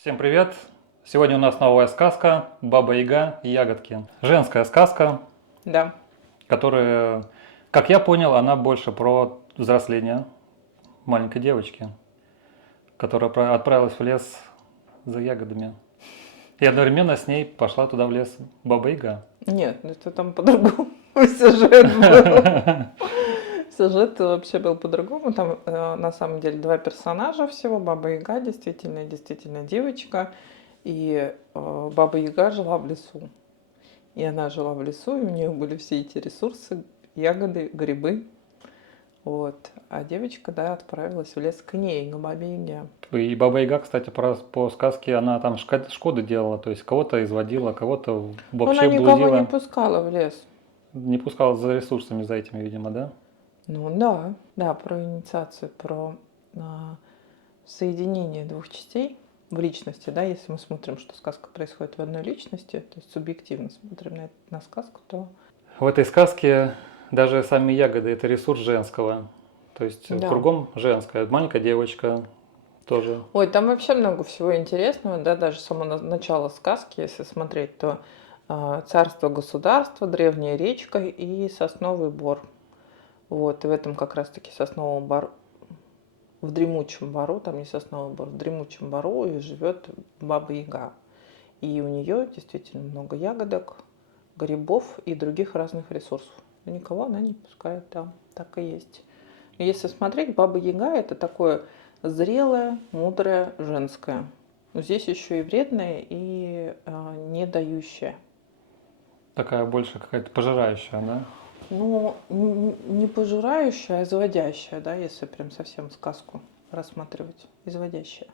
Всем привет! Сегодня у нас новая сказка «Баба Яга и ягодки». Женская сказка, Да. которая, как я понял, она больше про взросление маленькой девочки, которая отправилась в лес за ягодами. И одновременно с ней пошла туда в лес Баба Яга. Нет, это там по-другому сюжет был. Сюжет вообще был по-другому. Там на самом деле два персонажа всего. Баба Яга, действительно девочка. И Баба Яга жила в лесу. И она жила в лесу, и у нее были все эти ресурсы, ягоды, грибы. Вот. А девочка, да, отправилась в лес к ней, к Бабе Яге. И Баба Яга, кстати, по сказке, она там шкоды делала, то есть кого-то изводила, кого-то Но она вообще никого не блудила, пускала в лес. не пускала за ресурсами, за этими, видимо, да? Ну да, да, про инициацию, про а, соединение двух частей в личности, да, если мы смотрим, что сказка происходит в одной личности, то есть субъективно смотрим на сказку, то В этой сказке даже сами ягоды – это ресурс женского. То есть да. кругом женская. Маленькая девочка тоже. Ой, там вообще много всего интересного, да, даже само начало сказки, если смотреть, то царство, государство, древняя речка и сосновый бор. Вот, и в этом как раз-таки сосновом бору, в дремучем бору, там не сосновый бор, в дремучем бору и живет Баба Яга. И у нее действительно много ягодок, грибов и других разных ресурсов. Но никого она не пускает там, так и есть. И если смотреть, Баба Яга это такое зрелое, мудрое, женское. Но здесь еще и вредное, и не дающее. Такая больше какая-то пожирающая, да? Ну, не пожирающая, а изводящая, да, если прям совсем сказку рассматривать. Изводящая.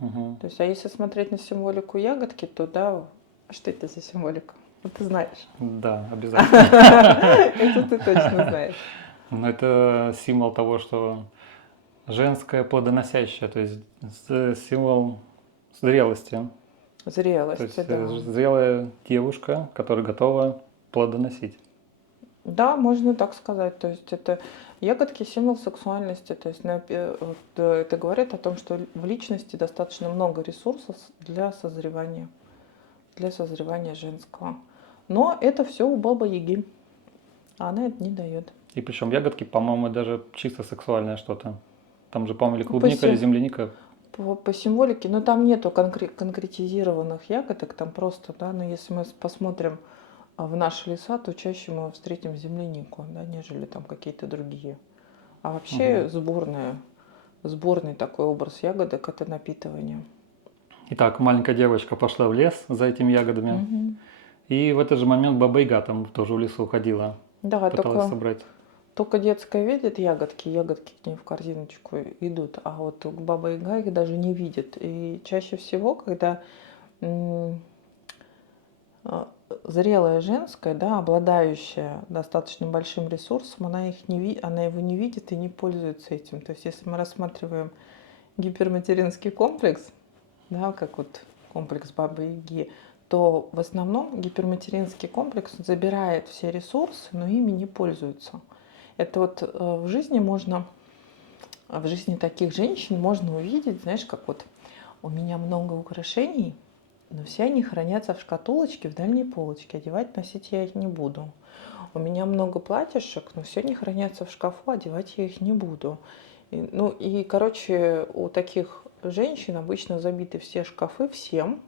Угу. То есть, а если смотреть на символику ягодки, то да, что это за символика? Вот ты знаешь. Да, обязательно. Это ты точно знаешь. Но это символ того, что женское плодоносящее, то есть символ зрелости. То Зрелость, есть да. зрелая девушка, которая готова плодоносить. Да, можно так сказать. То есть это ягодки символ сексуальности. То есть вот, это говорит о том, что в личности достаточно много ресурсов для созревания женского. Но это все у Бабы Яги, а она это не дает. И причем ягодки, по-моему, даже чисто сексуальное что-то. Там же, по-моему, или Ну, По, клубника, или сим- земляника. по символике, но там нету конкретизированных ягодок, там просто, да, но если мы посмотрим в наши леса, то чаще мы встретим землянику, да, нежели там какие-то другие. А Угу. вообще сборный такой образ ягодок – это напитывание. Итак, маленькая девочка пошла в лес за этими ягодами. Мгм. И в этот же момент Баба Яга там тоже в лесу ходила, Да, пыталась собрать. только детская видит ягодки, ягодки к ней в корзиночку идут, а вот Баба Яга их даже не видит. И чаще всего, когда м, зрелая женская, да, обладающая достаточно большим ресурсом, она его не видит и не пользуется этим. То есть если мы рассматриваем гиперматеринский комплекс, да, как вот комплекс Бабы Яги, то в основном гиперматеринский комплекс забирает все ресурсы, но ими не пользуется. Это вот в жизни таких женщин можно увидеть, знаешь, как вот у меня много украшений, но все они хранятся в шкатулочке в дальней полочке. Одевать, носить я их не буду. У меня много платьишек, но все они хранятся в шкафу, одевать я их не буду. Короче, у таких женщин обычно забиты все шкафы всем.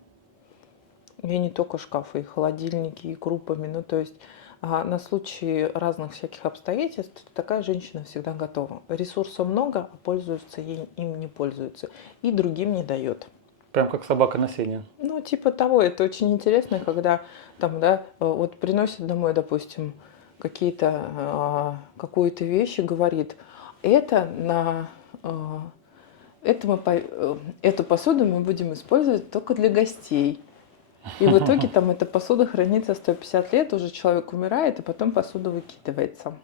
И не только шкафы, и холодильники, и крупами. Ну, то есть на случай разных всяких обстоятельств такая женщина всегда готова. Ресурса много, а пользуется им не пользуется. И другим не дает. Прям как собака на сене. Ну, типа того, это очень интересно, когда там, да, вот приносит домой, допустим, какую-то вещь и говорит, это на эту посуду мы будем использовать только для гостей. И в итоге там эта посуда хранится 150 лет, уже человек умирает, и потом посуда выкидывается.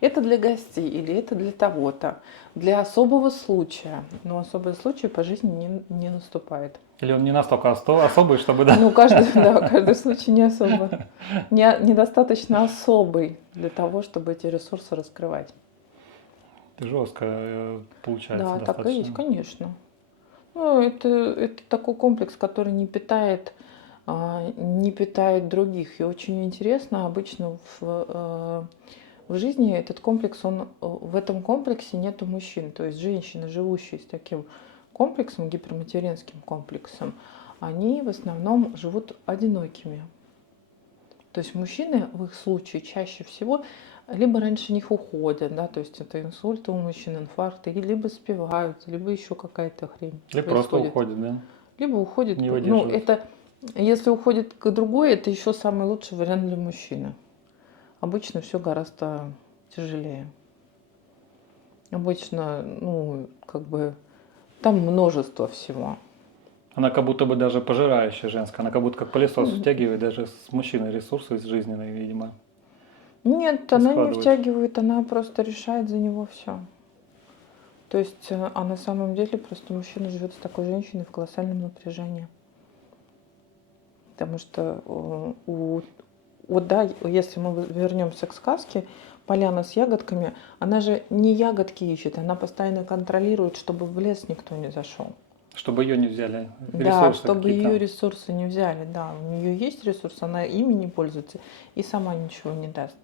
Это для гостей или это для того-то, для особого случая. Но особый случай по жизни не наступает. Или он не настолько особый, чтобы, да? Ну, каждый случай не особо. Недостаточно особый для того, чтобы эти ресурсы раскрывать. Жестко получается Да, так и есть, достаточно. конечно. Ну, это такой комплекс, который не питает других. И очень интересно, обычно в жизни этот комплекс, в этом комплексе нету мужчин. То есть женщины, живущие с таким комплексом, гиперматеринским комплексом, они в основном живут одинокими. То есть мужчины в их случае чаще всего либо раньше них уходят, да, то есть это инсульты у мужчин, инфаркты, либо спиваются, либо еще какая-то хрень Или просто происходит. уходит, да? Либо уходит, Не ну, выдерживает. если уходит к другой, это еще самый лучший вариант для мужчины. Обычно все гораздо тяжелее. Обычно, ну, как бы, там множество всего. Она как будто бы даже пожирающая женская. Она как будто как пылесос втягивает даже с мужчины ресурсы жизненные, видимо, Нет, и она не складывает. втягивает, она просто решает за него все. То есть, а на самом деле просто мужчина живет с такой женщиной в колоссальном напряжении. Потому что вот да, если мы вернемся к сказке, поляна с ягодками, она же не ягодки ищет, она постоянно контролирует, чтобы в лес никто не зашел. Чтобы ее не взяли Да, ресурсы чтобы ее какие-то. ресурсы не взяли, да, у нее есть ресурс, она ими не пользуется и сама ничего не даст.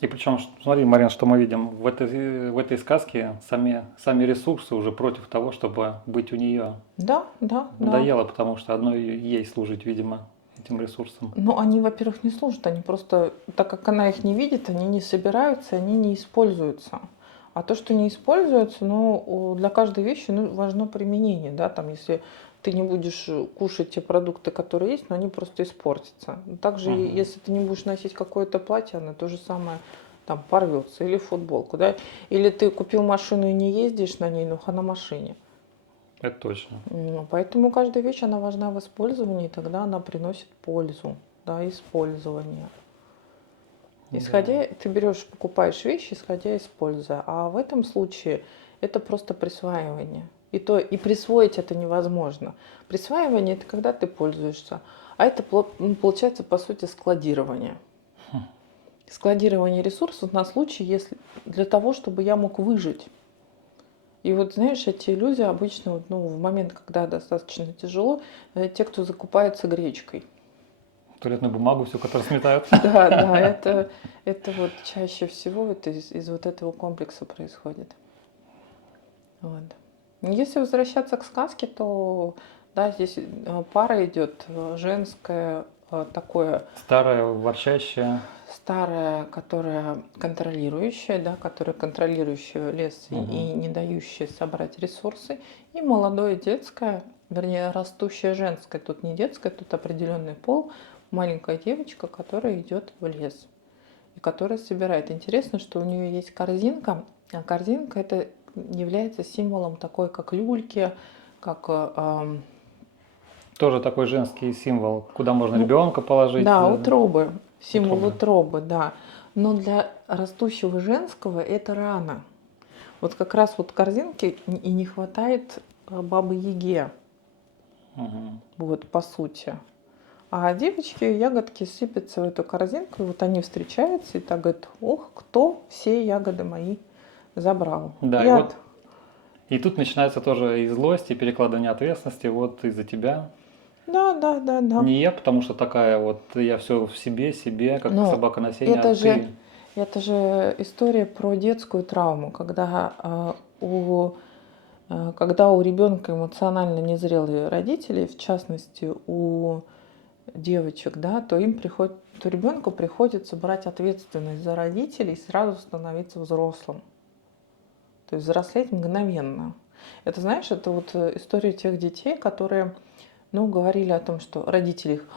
И причем, смотри, Марин, что мы видим, в этой сказке сами ресурсы уже против того, чтобы быть у нее. Да, да, да. Надоело, потому что одной ей служить, видимо, этим ресурсом. Но они, во-первых, не служат, они просто, так как она их не видит, они не собираются, они не используются. А то, что не используется, ну, для каждой вещи важно применение, да, там, если ты не будешь кушать те продукты, которые есть, но они просто испортятся. Также, если ты не будешь носить какое-то платье, оно то же самое там порвется, или футболку, да, или ты купил машину и не ездишь на ней, ну, на машине. Это точно. Поэтому каждая вещь, она важна в использовании, тогда она приносит пользу, да, использование. Исходя, ты берешь, покупаешь вещи, исходя из пользы. А в этом случае это просто присваивание. И присвоить это невозможно. Присваивание это когда ты пользуешься. А это получается, по сути, складирование. Складирование ресурсов на случай, если для того, чтобы я мог выжить. И вот, знаешь, эти люди обычно вот, ну, в момент, когда достаточно тяжело, те, кто закупается гречкой. Туалетную бумагу, все, которую сметают. Да, да, это вот чаще всего это из вот этого комплекса происходит. Вот. Если возвращаться к сказке, то да, здесь пара идет женское, такое Старая, ворчащая. старое, которое контролирующее, да, которое контролирующее лес и не дающее собрать ресурсы, и молодое детское, вернее, растущее женское. Тут не детское, тут определенный пол, маленькая девочка, которая идет в лес и которая собирает. Интересно, что у нее есть корзинка, а корзинка это является символом такой, как люльки, как Тоже такой женский символ, куда можно ну, ребенка положить. да, утробы, символ Утробы. утробы, да. Но для растущего женского это рано. Вот как раз вот корзинки и не хватает бабы Яге, вот по сути. А девочки, ягодки сыпятся в эту корзинку, и вот они встречаются и так говорят: ох, кто все ягоды мои забрал. Да, и тут начинается тоже и злость, и перекладывание ответственности вот из-за тебя. Да, да, да, да. Не я, потому что такая вот, я все в себе, как Но собака на сене, а это же, ты... это же история про детскую травму, когда у ребенка эмоционально незрелые родители, в частности у девочек, да, то ребенку приходится брать ответственность за родителей и сразу становиться взрослым. То есть взрослеть мгновенно. Это, знаешь, это вот история тех детей, которые, ну, говорили о том, что родители их: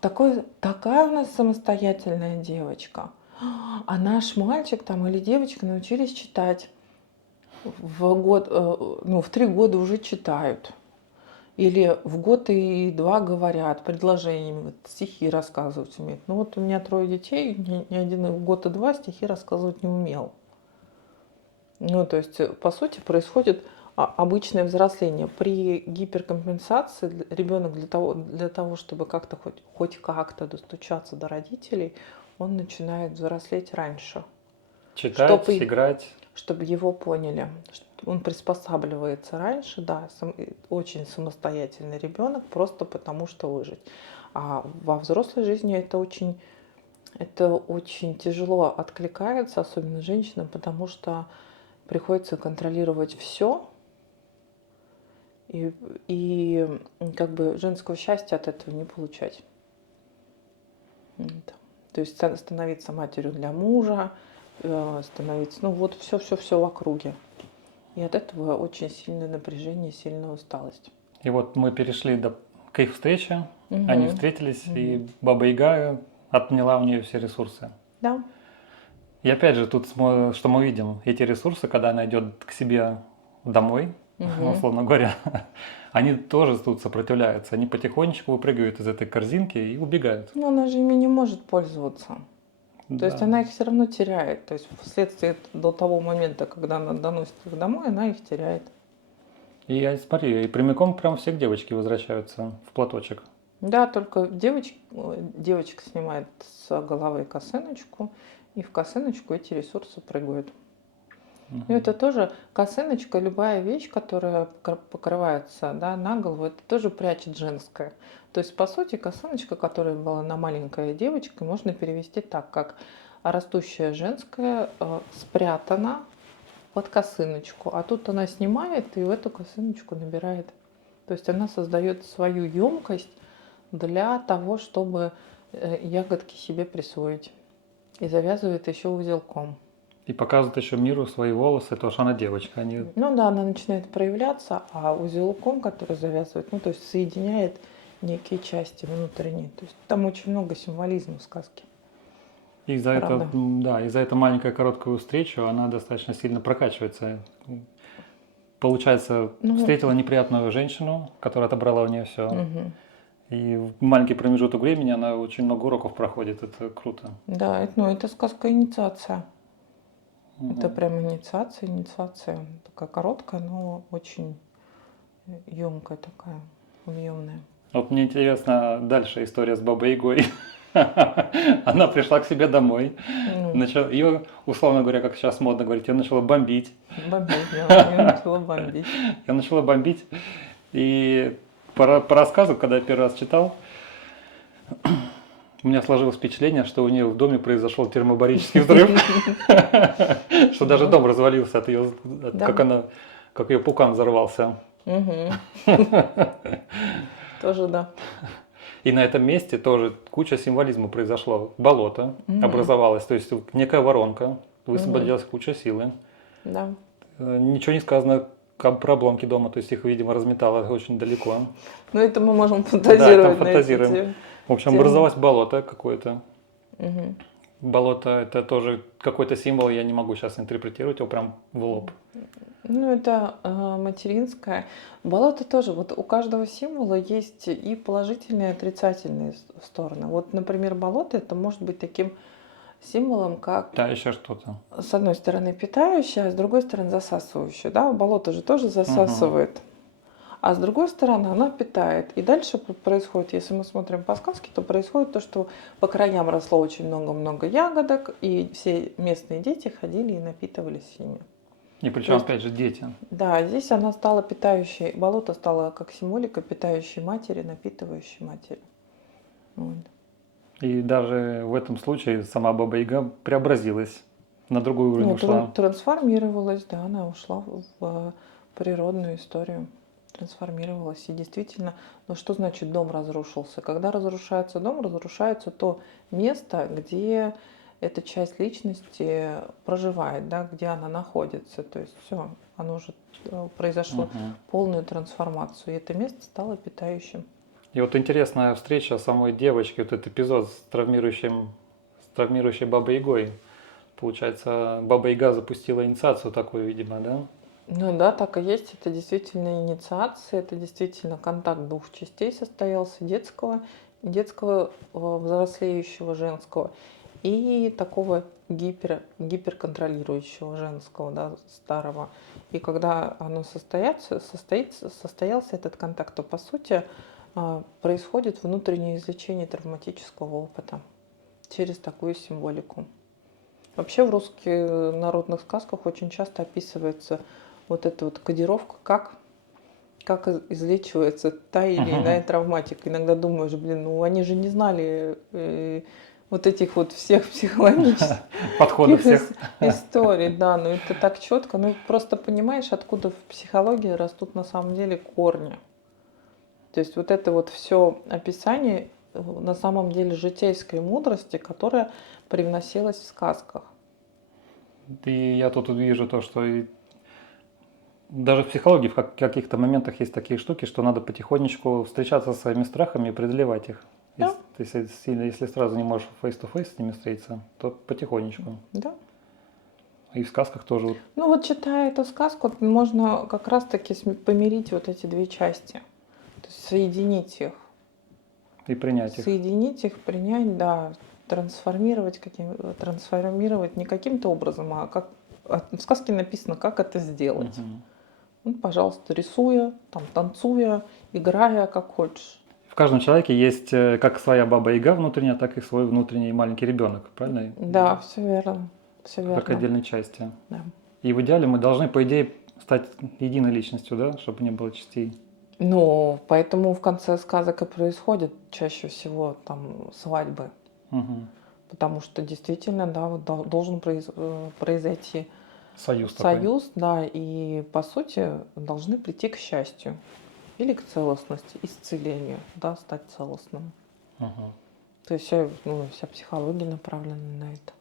такая у нас самостоятельная девочка, а наш мальчик там или девочка научились читать в 3 года уже читают. Или в год и 2 говорят предложениями, вот стихи рассказывать умеют. Ну вот у меня 3 детей, ни один в год и 2 стихи рассказывать не умел. Ну, то есть, по сути, происходит обычное взросление. При гиперкомпенсации ребенок для того, чтобы как-то хоть как-то достучаться до родителей, он начинает взрослеть раньше. Читать, Чтобы играть. чтобы его поняли. он приспосабливается раньше, да, очень самостоятельный ребенок, просто потому что выжить. А во взрослой жизни это очень тяжело откликается, особенно женщинам, потому что приходится контролировать все, и, и как бы женского счастья от этого не получать. Вот. То есть становиться матерью для мужа, становиться, ну вот все в округе. И от этого очень сильное напряжение, сильная усталость. И вот мы перешли к их встрече, они Мгм. встретились, и Мгм. Баба Яга отняла у нее все ресурсы. Да. И опять же, тут что мы видим, эти ресурсы, когда она идет к себе домой, Мгм. условно говоря, они тоже тут сопротивляются. Они потихонечку выпрыгивают из этой корзинки и убегают. Но она же ими не может пользоваться. То есть Да. она их все равно теряет. То есть вследствие до того момента, когда она доносит их домой, она их теряет. И я смотри, и прямиком прям все к девочке возвращаются в платочек. Да, только девочка снимает с головы косыночку, и в косыночку эти ресурсы прыгают. Ну, это тоже косыночка, любая вещь, которая покрывается, да, на голову, это тоже прячет женское. То есть, по сути, косыночка, которая была на маленькой девочке, можно перевести так, как растущая женская спрятана под косыночку, а тут она снимает и в эту косыночку набирает. То есть она создает свою емкость для того, чтобы ягодки себе присвоить. И завязывает еще узелком. И показывают еще миру свои волосы, потому что она девочка. Они... Ну да, она начинает проявляться, а узелком, который завязывает, ну то есть соединяет некие части внутренние. То есть там очень много символизма в сказке. И за это, Правда. да, и за эту маленькую короткую встречу она достаточно сильно прокачивается. Получается, Ну, встретила неприятную женщину, которая отобрала у нее все. мгм. И в маленький промежуток времени она очень много уроков проходит. Это круто. Да, это сказка инициация. Это Мгм. прям инициация. Такая короткая, но очень емкая такая, объемная. Вот мне интересна дальше история с Бабой Ягой. Она пришла к себе домой. Ну, Ее, условно говоря, как сейчас модно говорить, ее начала бомбить. бомбить, да, её начало бомбить. Я начала бомбить. И по рассказу, когда я первый раз читал, у меня сложилось впечатление, что у нее в доме произошел термобарический взрыв, что даже дом развалился от ее, Да. как ее пукан взорвался. Мгм. Тоже да. И на этом месте тоже куча символизма произошло. Болото Мгм. образовалось, то есть некая воронка, Мгм. высвободилась куча силы. Да. Ничего не сказано про обломки дома, то есть их, видимо, разметало очень далеко. Но это мы можем Да, это фантазировать на эти фантазируем. В общем, темы. образовалось болото какое-то. Мгм. Болото – это тоже какой-то символ, я не могу сейчас интерпретировать его прям в лоб. Ну, это материнское. Болото тоже. Вот у каждого символа есть и положительные, и отрицательные стороны. Вот, например, болото это может быть таким символом, как Да, еще что-то. с одной стороны питающее, а с другой стороны засасывающее. Да? Болото же тоже Угу. засасывает. А с другой стороны, она питает. И дальше происходит, если мы смотрим по сказке, то происходит то, что по краям росло очень много-много ягодок, и все местные дети ходили и напитывались ими. И То причем, есть, опять же, дети. да, здесь она стала питающей, болото стало как символика питающей матери, напитывающей матери. Вот. И даже в этом случае сама Баба Яга преобразилась, на другой уровень Ну, ушла. трансформировалась, да, она ушла в природную историю, трансформировалась. И действительно, ну что значит дом разрушился? Когда разрушается дом, разрушается то место, где эта часть личности проживает, да, где она находится. То есть все, оно уже произошло Мгм. полную трансформацию, и это место стало питающим. И вот интересная встреча самой девочки, вот этот эпизод с травмирующей Бабой Ягой. Получается, Баба Яга запустила инициацию такую, видимо, да? Ну да, так и есть. Это действительно инициация, это действительно контакт двух частей состоялся, детского взрослеющего женского и такого гиперконтролирующего женского, да, старого. И когда оно состоялся этот контакт, то по сути происходит внутреннее излечение травматического опыта через такую символику. Вообще в русских народных сказках очень часто описывается вот эту вот кодировку, как излечивается та или иная травматика. Иногда думаешь, блин, ну они же не знали вот этих вот всех психологических Подходы всех. историй, да, но это так четко, ну просто понимаешь, откуда в психологии растут на самом деле корни. То есть вот это вот все описание на самом деле житейской мудрости, которая привносилась в сказках. И я тут вижу то, что и даже в психологии в каких-то моментах есть такие штуки, что надо потихонечку встречаться со своими страхами и преодолевать их. Да. Если сразу не можешь face-to-face с ними встретиться, то потихонечку. Да. И в сказках тоже. Вот. Ну вот читая эту сказку, можно как раз-таки помирить вот эти две части. То есть соединить их. И принять их. Соединить их, принять, да, трансформировать не каким-то образом, а как в сказке написано, как это сделать. Мгм. Ну, пожалуйста, рисуя, там, танцуя, играя, как хочешь. В каждом человеке есть как своя баба-яга внутренняя, так и свой внутренний маленький ребенок, правильно? Да, все верно. Все верно. Как отдельной части. Да. И в идеале мы должны, по идее, стать единой личностью, да, чтобы не было частей. Ну, поэтому в конце сказок и происходят чаще всего там свадьбы. Угу. Потому что действительно, да, вот должен произойти Союз да, и по сути должны прийти к счастью или к целостности, исцелению, да, стать целостным. такой. Угу. То есть вся психология направлена на это.